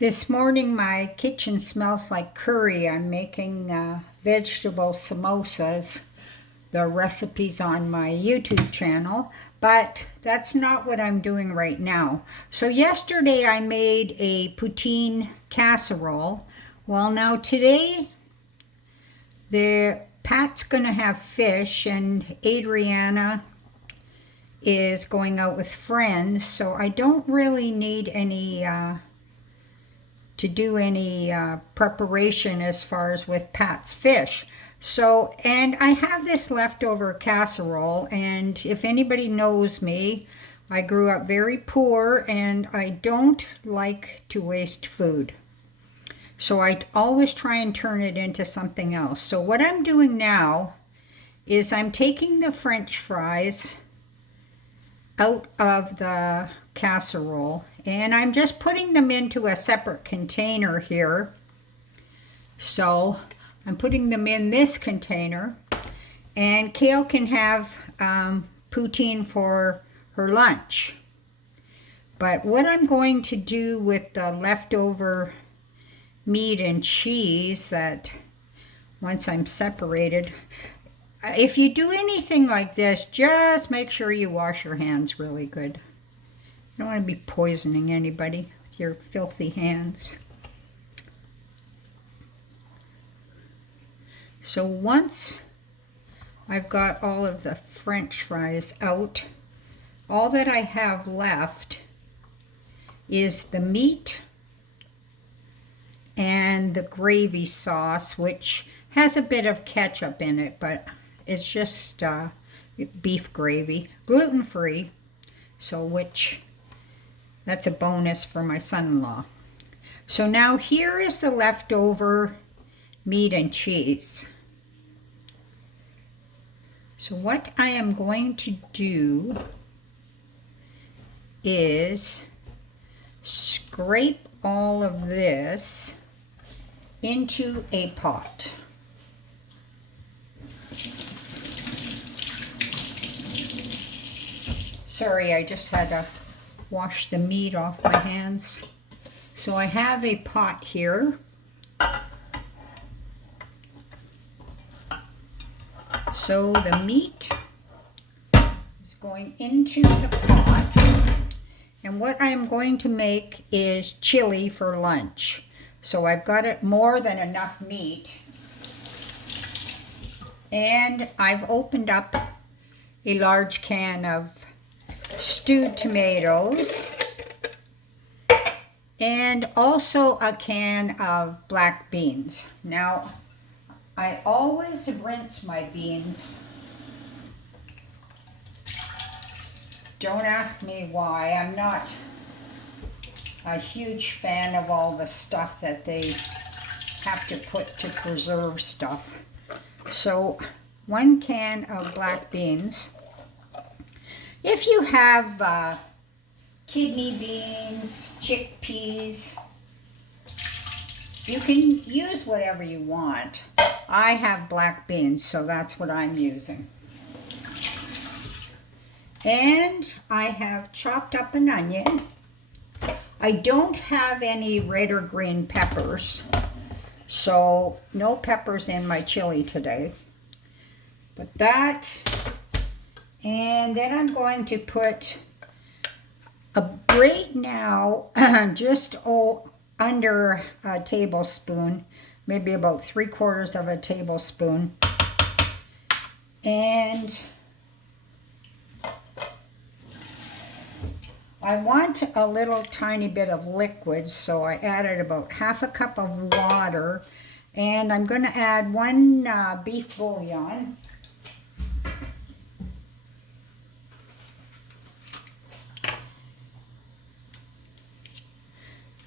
This morning my kitchen smells like curry. I'm making vegetable samosas. The recipe's on my YouTube channel, but that's not what I'm doing right now. So yesterday I made a poutine casserole. Well, now today Pat's gonna have fish and Adriana is going out with friends, so I don't really need any to do any preparation as far as with Pat's fish. So, and I have this leftover casserole, and if anybody knows me, I grew up very poor and I don't like to waste food. So I always try and turn it into something else. So what I'm doing now is I'm taking the French fries out of the casserole and I'm just putting them into a separate container here. So I'm putting them in this container, and Kale can have poutine for her lunch. But what I'm going to do with the leftover meat and cheese, that once I'm separated, if you do anything like this, just make sure you wash your hands really good. You don't want to be poisoning anybody with your filthy hands. So once I've got all of the French fries out, all that I have left is the meat and the gravy sauce, which has a bit of ketchup in it, but it's just beef gravy, gluten-free, so that's a bonus for my son-in-law. So now here is the leftover meat and cheese. So what I am going to do is scrape all of this into a pot. Sorry, I just had to wash the meat off my hands. So I have a pot here. So the meat is going into the pot, and what I'm going to make is chili for lunch. So I've got it more than enough meat, and I've opened up a large can of stewed tomatoes and also a can of black beans. Now, I always rinse my beans. Don't ask me why. I'm not a huge fan of all the stuff that they have to put to preserve stuff. So 1 can of black beans. If you have kidney beans, chickpeas, you can use whatever you want. I have black beans, so that's what I'm using. And I have chopped up an onion. I don't have any red or green peppers, so no peppers in my chili today. But that, and then I'm going to put right now just under a tablespoon, maybe about 3/4 of a tablespoon, and I want a little tiny bit of liquid, so I added about 1/2 cup of water, and I'm going to add 1 beef bouillon.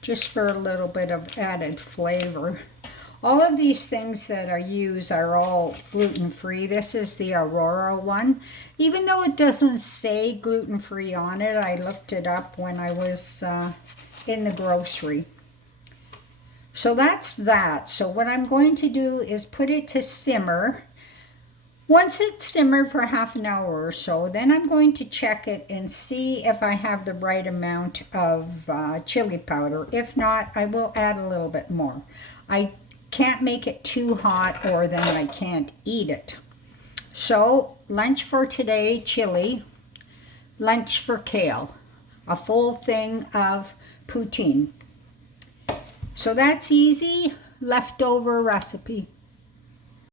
Just for a little bit of added flavor. All of these things that I use are all gluten-free. This is the Aurora one. Even though it doesn't say gluten-free on it, I looked it up when I was in the grocery. So that's that. So what I'm going to do is put it to simmer Once it's simmered for half an hour or so, then I'm going to check it and see if I have the right amount of chili powder. If not, I will add a little bit more. I can't make it too hot or then I can't eat it. So, lunch for today, chili. Lunch for kale. A full thing of poutine. So that's easy, leftover recipe.